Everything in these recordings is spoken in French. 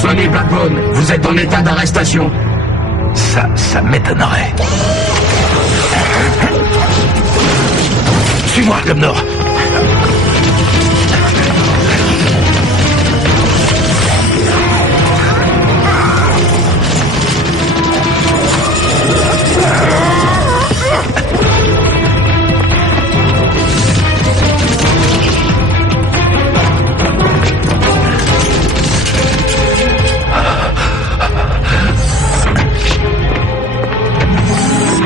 Sonny Blackbone, vous êtes en état d'arrestation. Ça m'étonnerait. Suis-moi, l'homme Nord.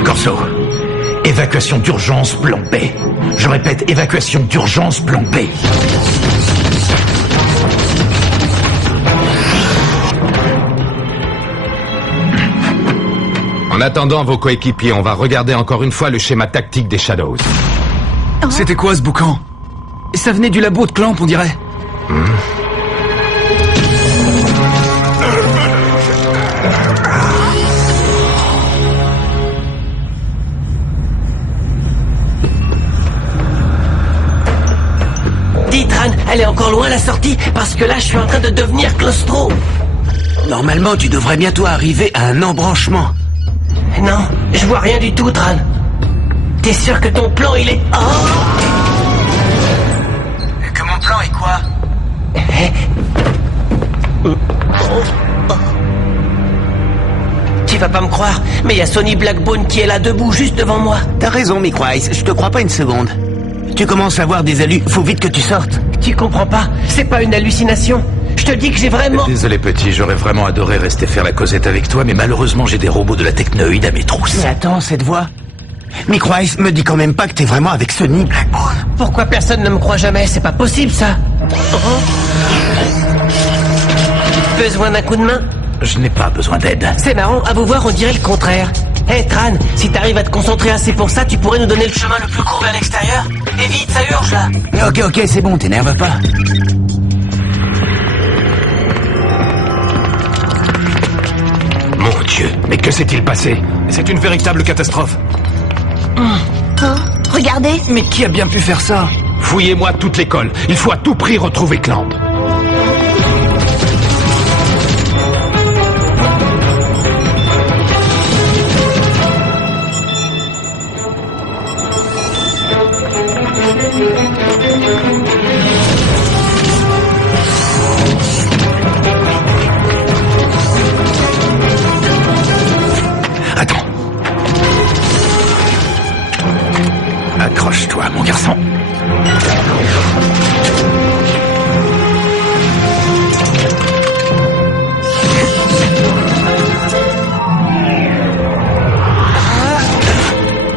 Corso, évacuation d'urgence plan B. Je répète, évacuation d'urgence plan B. En attendant vos coéquipiers, on va regarder encore une fois le schéma tactique des Shadows. C'était quoi ce boucan? Ça venait du labo de Clamp, on dirait. Dis, Tran, elle est encore loin la sortie, parce que là je suis en train de devenir claustro. Normalement, tu devrais bientôt arriver à un embranchement. Non, je vois rien du tout, Tran. T'es sûr que ton plan, il est... Oh! Que mon plan est quoi? Tu vas pas me croire, mais il y a Sonny Blackbone qui est là debout, juste devant moi. T'as raison, Microice, je te crois pas une seconde. Tu commences à voir des allus, faut vite que tu sortes. Tu comprends pas, c'est pas une hallucination. Je te dis que j'ai vraiment... Désolé petit, j'aurais vraiment adoré rester faire la causette avec toi, mais malheureusement j'ai des robots de la technoïde à mes trousses. Mais attends, cette voix... Microice, me dis quand même pas que t'es vraiment avec Sonny Blackbone. Pourquoi personne ne me croit jamais? C'est pas possible, ça. Besoin d'un coup de main? Je n'ai pas besoin d'aide. C'est marrant, à vous voir, on dirait le contraire. Hé, Tran, si t'arrives à te concentrer assez pour ça, tu pourrais nous donner le chemin le plus court vers l'extérieur? Et vite, ça urge, là. Ok, c'est bon, t'énerve pas. Mon Dieu, mais que s'est-il passé? C'est une véritable catastrophe. Oh, regardez. Mais qui a bien pu faire ça? Fouillez-moi toute l'école. Il faut à tout prix retrouver Clamp. Attends. Accroche-toi, mon garçon.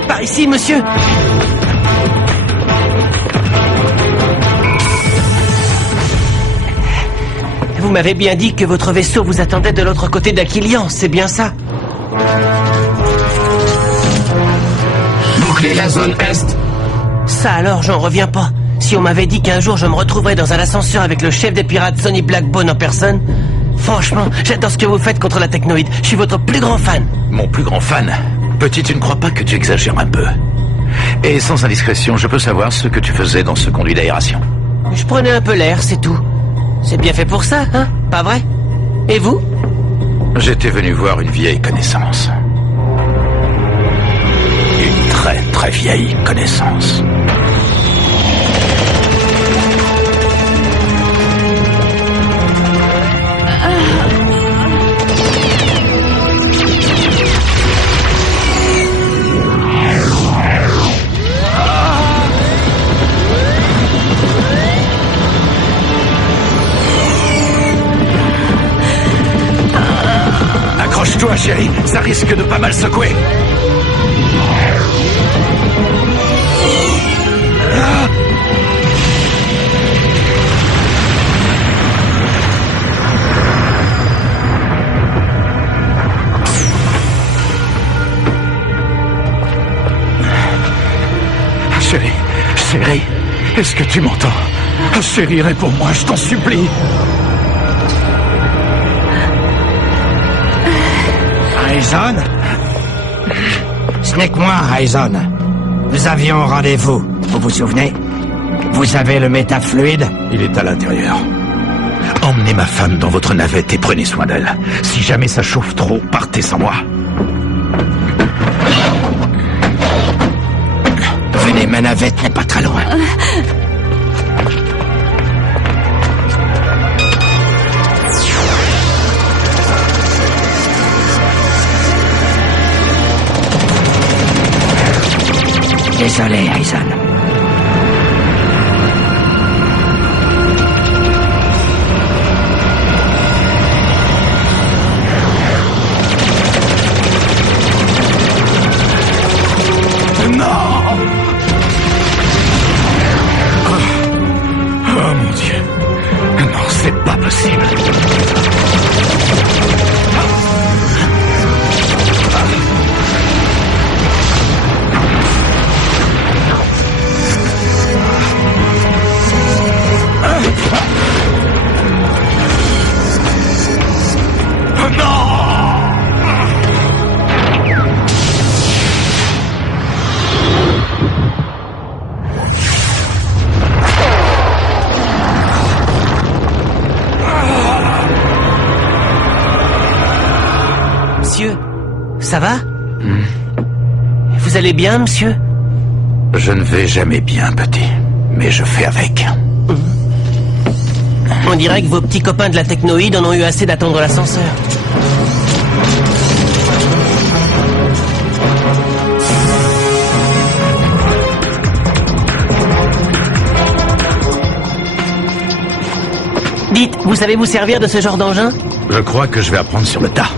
Par ici, monsieur. Vous m'avez bien dit que votre vaisseau vous attendait de l'autre côté d'Aquilian, c'est bien ça? Bouclez la zone Est. Ça alors, j'en reviens pas. Si on m'avait dit qu'un jour je me retrouverais dans un ascenseur avec le chef des pirates Sonny Blackbone en personne... Franchement, j'adore ce que vous faites contre la technoïde. Je suis votre plus grand fan. Mon plus grand fan? Petit, tu ne crois pas que tu exagères un peu? Et sans indiscrétion, je peux savoir ce que tu faisais dans ce conduit d'aération? Je prenais un peu l'air, c'est tout. C'est bien fait pour ça, hein? Pas vrai? Et vous? J'étais venu voir une vieille connaissance. Une très très vieille connaissance. Accroche-toi, chérie, ça risque de pas mal secouer. Chérie, est-ce que tu m'entends? Chérie, réponds-moi, je t'en supplie. Hyson? Ce n'est que moi, Hyson. Nous avions rendez-vous, vous vous souvenez? Vous avez le métafluide? Il est à l'intérieur. Emmenez ma femme dans votre navette et prenez soin d'elle. Si jamais ça chauffe trop, partez sans moi. Venez, ma navette n'est pas très loin. Désolé, Aizen. Oh mon Dieu. Non, c'est pas possible. Monsieur, ça va? Vous allez bien, monsieur? Je ne vais jamais bien, petit. Mais je fais avec. On dirait que vos petits copains de la technoïde en ont eu assez d'attendre l'ascenseur. Dites, vous savez vous servir de ce genre d'engin? Je crois que je vais apprendre sur le tas.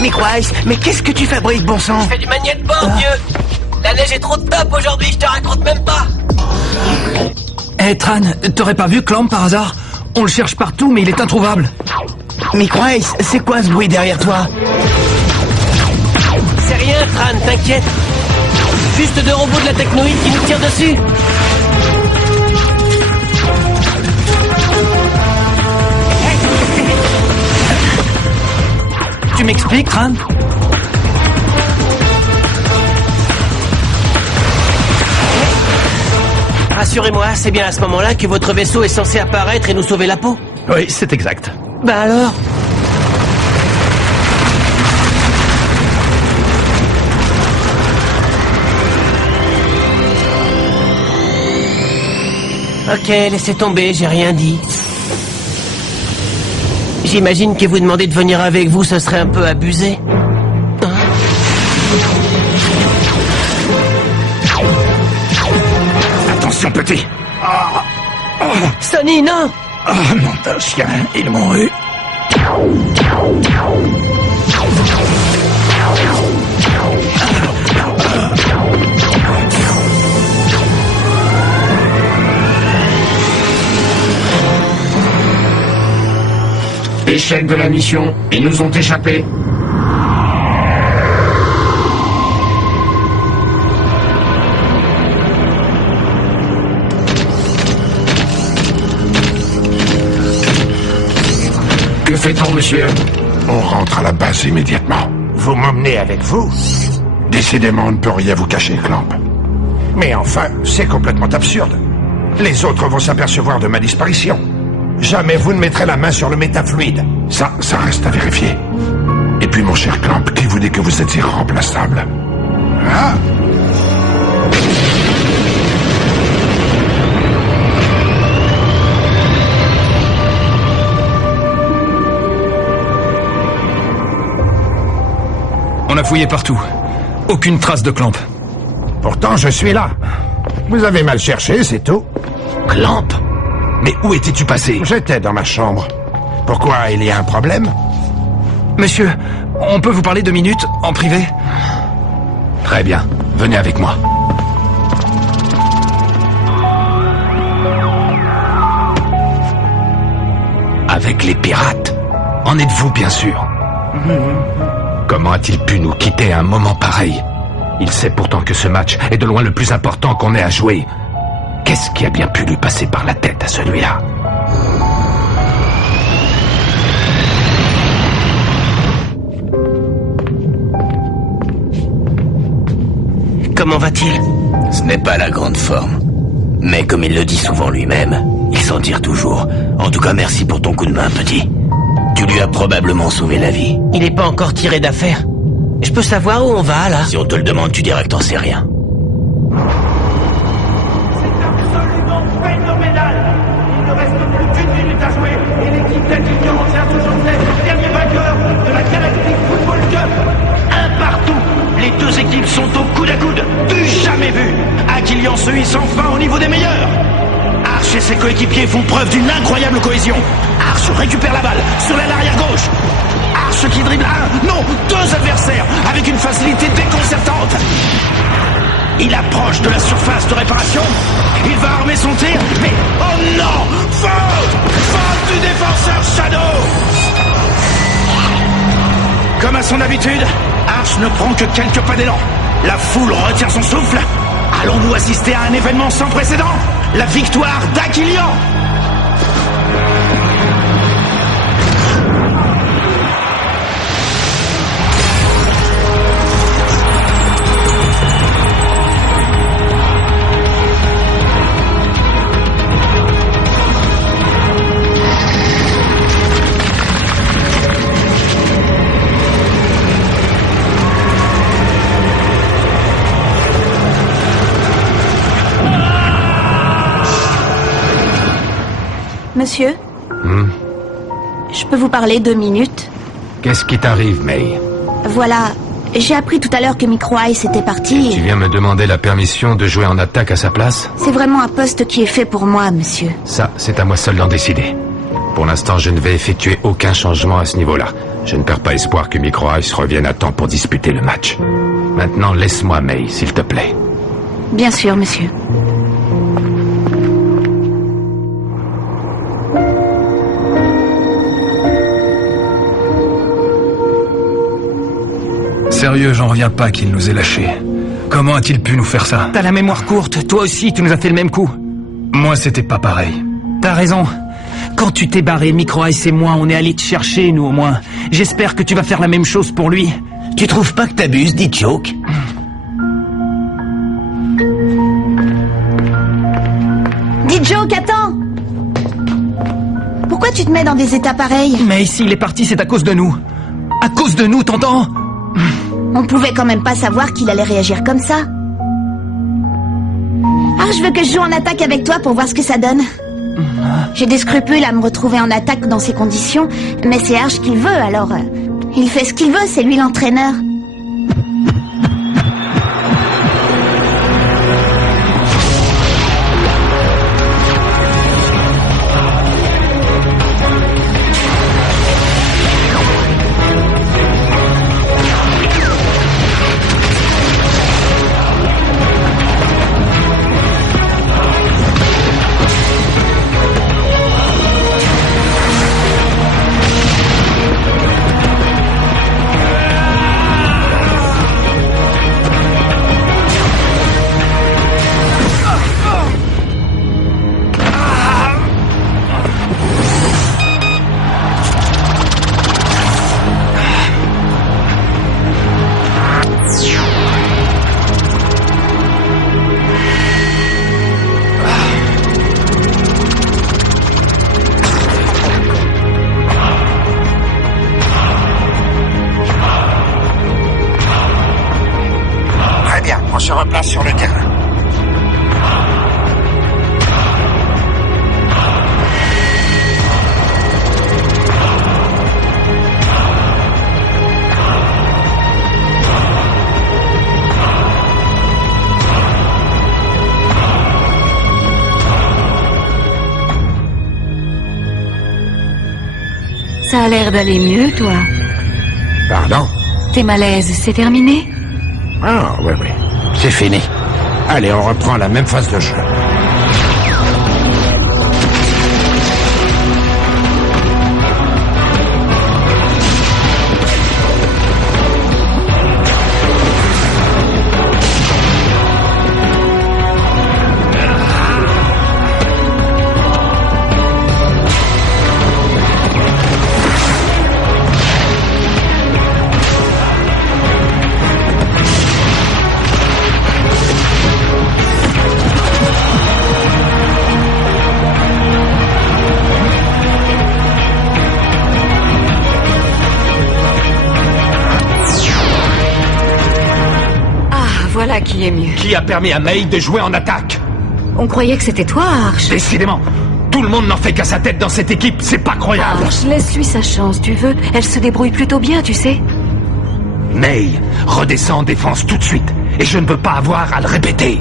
Micro-Ice, mais qu'est-ce que tu fabriques, bon sang? Je fais du maniet de bord, vieux. La neige est trop top aujourd'hui, je te raconte même pas. Eh, Tran, t'aurais pas vu Clamp par hasard? On le cherche partout, mais il est introuvable. Micro-Ice, c'est quoi ce bruit derrière toi? C'est rien, Tran, t'inquiète. Juste deux robots de la technoïde qui nous tirent dessus. Tu m'expliques, Tran? Rassurez-moi, c'est bien à ce moment-là que votre vaisseau est censé apparaître et nous sauver la peau. Oui, c'est exact. Bah alors? Ok, laissez tomber, j'ai rien dit. J'imagine que vous demander de venir avec vous, ce serait un peu abusé. Hein? Attention, petit. Sonny, non! Oh, nom d'un chien, ils m'ont eu. Échec de la mission. Ils nous ont échappé. Que fait-on, monsieur? On rentre à la base immédiatement. Vous m'emmenez avec vous? Décidément, on ne peut rien vous cacher, Clamp. Mais enfin, c'est complètement absurde. Les autres vont s'apercevoir de ma disparition. Jamais vous ne mettrez la main sur le métafluide. Ça reste à vérifier. Et puis, mon cher Clamp, qui vous dit que vous êtes irremplaçable? Ah! On a fouillé partout. Aucune trace de Clamp. Pourtant, je suis là. Vous avez mal cherché, c'est tout. Clamp? Mais où étais-tu passé? J'étais dans ma chambre. Pourquoi, il y a un problème? Monsieur, on peut vous parler 2 minutes, en privé? Très bien. Venez avec moi. Avec les pirates? En êtes-vous, bien sûr? Comment a-t-il pu nous quitter à un moment pareil? Il sait pourtant que ce match est de loin le plus important qu'on ait à jouer. Qu'est-ce qui a bien pu lui passer par la tête à celui-là? Comment va-t-il? Ce n'est pas la grande forme. Mais comme il le dit souvent lui-même, il s'en tire toujours. En tout cas, merci pour ton coup de main, petit. Tu lui as probablement sauvé la vie. Il est pas encore tiré d'affaire. Je peux savoir où on va, là? Si on te le demande, tu diras que t'en sais rien. Absolument phénoménal. Il ne reste plus d'une minute à jouer et l'équipe d'Aquilion tient toujours tête, dernier vainqueur de la Galactic Football Cup. Un partout. Les deux équipes sont au coude à coude. Du jamais vu. Aquilion se hisse enfin au niveau des meilleurs. Arch et ses coéquipiers font preuve d'une incroyable cohésion. Arch récupère la balle sur l'aile arrière gauche. Arch qui dribble deux adversaires avec une facilité déconcertante. Il approche de la surface de réparation. Il va armer son tir, mais oh non! Faute du défenseur Shadow. Comme à son habitude, Arch ne prend que quelques pas d'élan. La foule retient son souffle. Allons-nous assister à un événement sans précédent? La victoire d'Aquilion. Monsieur? Je peux vous parler 2 minutes? Qu'est-ce qui t'arrive, May? Voilà, j'ai appris tout à l'heure que Micro Ice était parti. Tu viens me demander la permission de jouer en attaque à sa place? C'est vraiment un poste qui est fait pour moi, monsieur. Ça, c'est à moi seul d'en décider. Pour l'instant, je ne vais effectuer aucun changement à ce niveau-là. Je ne perds pas espoir que Micro Ice revienne à temps pour disputer le match. Maintenant, laisse-moi, May, s'il te plaît. Bien sûr, monsieur. Sérieux, j'en reviens pas qu'il nous ait lâchés. Comment a-t-il pu nous faire ça? T'as la mémoire courte. Toi aussi, tu nous as fait le même coup. Moi, c'était pas pareil. T'as raison. Quand tu t'es barré, Micro Ice et moi, on est allés te chercher, nous au moins. J'espère que tu vas faire la même chose pour lui. Tu trouves pas que t'abuses, dit Choke? Dis Joke, attends! Pourquoi tu te mets dans des états pareils? Mais s'il est parti, c'est à cause de nous. À cause de nous, t'entends? On pouvait quand même pas savoir qu'il allait réagir comme ça. Ah, je veux que je joue en attaque avec toi pour voir ce que ça donne. J'ai des scrupules à me retrouver en attaque dans ces conditions, mais c'est Arch qui veut, alors... il fait ce qu'il veut, c'est lui l'entraîneur. On se replace sur le terrain. Ça a l'air d'aller mieux, toi. Pardon? Tes malaises, c'est terminé? Ah, oui, oui. C'est fini. Allez, on reprend la même phase de jeu. voilà qui est mieux. Qui a permis à May de jouer en attaque? On croyait que c'était toi, Arch. Décidément, tout le monde n'en fait qu'à sa tête dans cette équipe, c'est pas croyable. Arch, laisse-lui sa chance, tu veux. Elle se débrouille plutôt bien, tu sais. May, redescends en défense tout de suite. Et je ne veux pas avoir à le répéter.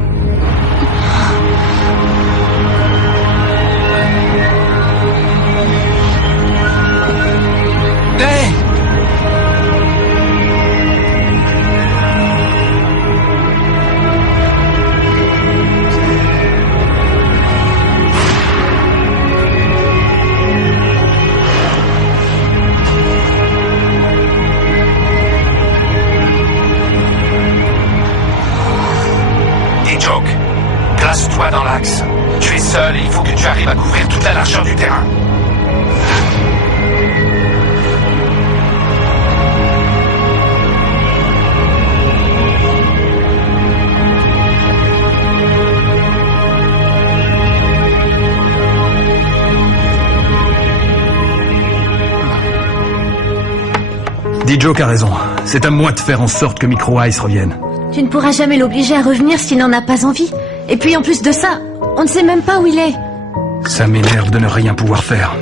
Hey! D-Joke, place-toi dans l'axe. Tu es seul et il faut que tu arrives à couvrir toute la largeur du terrain. D-Joke a raison. C'est à moi de faire en sorte que Micro Ice revienne. Tu ne pourras jamais l'obliger à revenir s'il n'en a pas envie. Et puis en plus de ça, on ne sait même pas où il est. Ça m'énerve de ne rien pouvoir faire.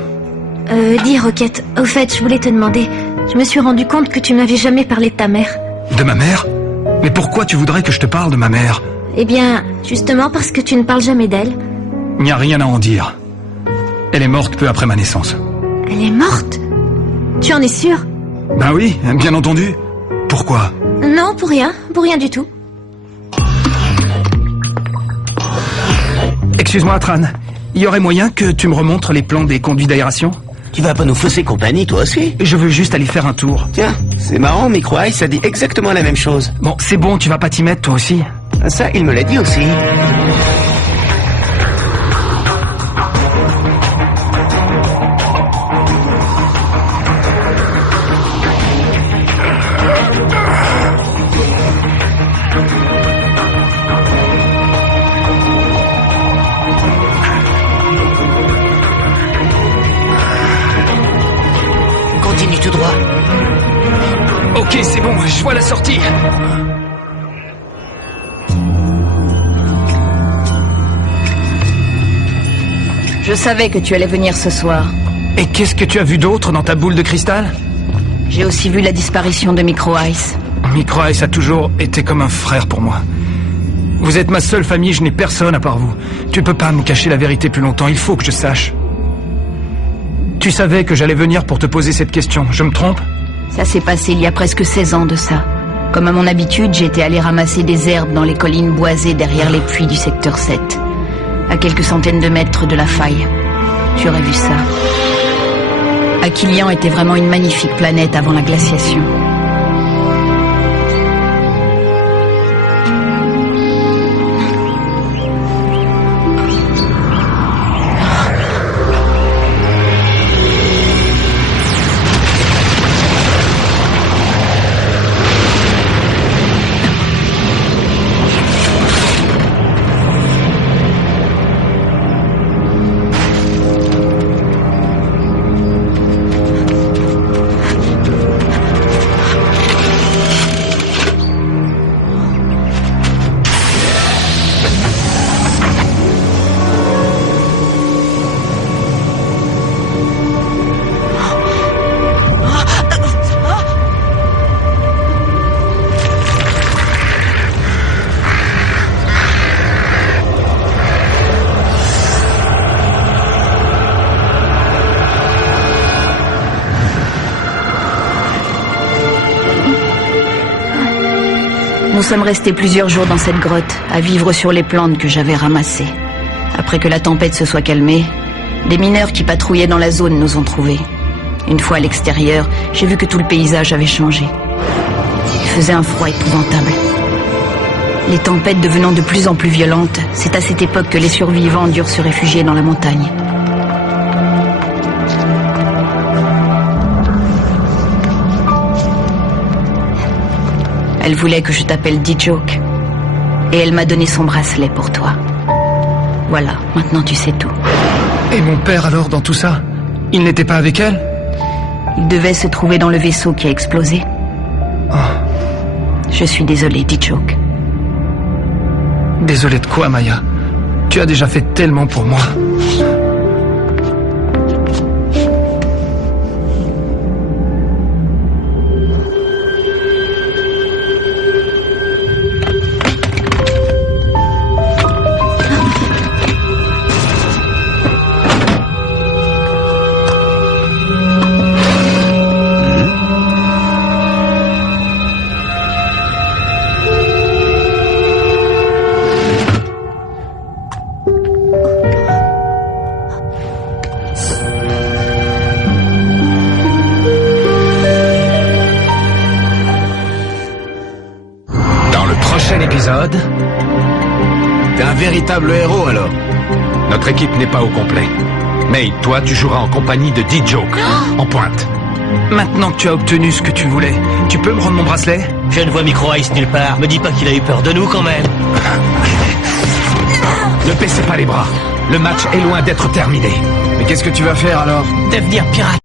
Dis Rocket, au fait, je voulais te demander. Je me suis rendu compte que tu m'avais jamais parlé de ta mère. De ma mère? Mais pourquoi tu voudrais que je te parle de ma mère? Eh bien, justement parce que tu ne parles jamais d'elle. Il n'y a rien à en dire. Elle est morte peu après ma naissance. Elle est morte? Tu en es sûr? Ben oui, bien entendu. Pourquoi? Non, pour rien du tout. Excuse-moi, Tran. Il y aurait moyen que tu me remontres les plans des conduits d'aération? Tu vas pas nous fausser compagnie, toi aussi? Je veux juste aller faire un tour. Tiens, c'est marrant, Micro Ice a dit exactement la même chose. Bon, c'est bon, tu vas pas t'y mettre, toi aussi? Ça, il me l'a dit aussi. Continue tout droit. Ok, c'est bon, je vois la sortie. Je savais que tu allais venir ce soir. Et qu'est-ce que tu as vu d'autre dans ta boule de cristal? J'ai aussi vu la disparition de Micro Ice. Micro Ice a toujours été comme un frère pour moi. Vous êtes ma seule famille, je n'ai personne à part vous. Tu peux pas me cacher la vérité plus longtemps, il faut que je sache. Tu savais que j'allais venir pour te poser cette question, je me trompe? Ça s'est passé il y a presque 16 ans de ça. Comme à mon habitude, j'étais allé ramasser des herbes dans les collines boisées derrière les puits du secteur 7. À quelques centaines de mètres de la faille. Tu aurais vu ça. Aquilian était vraiment une magnifique planète avant la glaciation. Nous sommes restés plusieurs jours dans cette grotte, à vivre sur les plantes que j'avais ramassées. Après que la tempête se soit calmée, des mineurs qui patrouillaient dans la zone nous ont trouvés. Une fois à l'extérieur, j'ai vu que tout le paysage avait changé. Il faisait un froid épouvantable. Les tempêtes devenant de plus en plus violentes, c'est à cette époque que les survivants durent se réfugier dans la montagne. Elle voulait que je t'appelle D-Joke. Et elle m'a donné son bracelet pour toi. Voilà, maintenant tu sais tout. Et mon père alors dans tout ça? Il n'était pas avec elle? Il devait se trouver dans le vaisseau qui a explosé. Oh. Je suis désolé, D-Joke. Désolé de quoi, Maya? Tu as déjà fait tellement pour moi. Prochain épisode. T'es un véritable héros alors. Notre équipe n'est pas au complet. Mais toi, tu joueras en compagnie de D-Joke, en pointe. Maintenant que tu as obtenu ce que tu voulais, tu peux me rendre mon bracelet? Je ne vois Micro Ice nulle part. Me dis pas qu'il a eu peur de nous quand même. Ne baissez pas les bras. Le match est loin d'être terminé. Mais qu'est-ce que tu vas faire alors? Devenir pirate.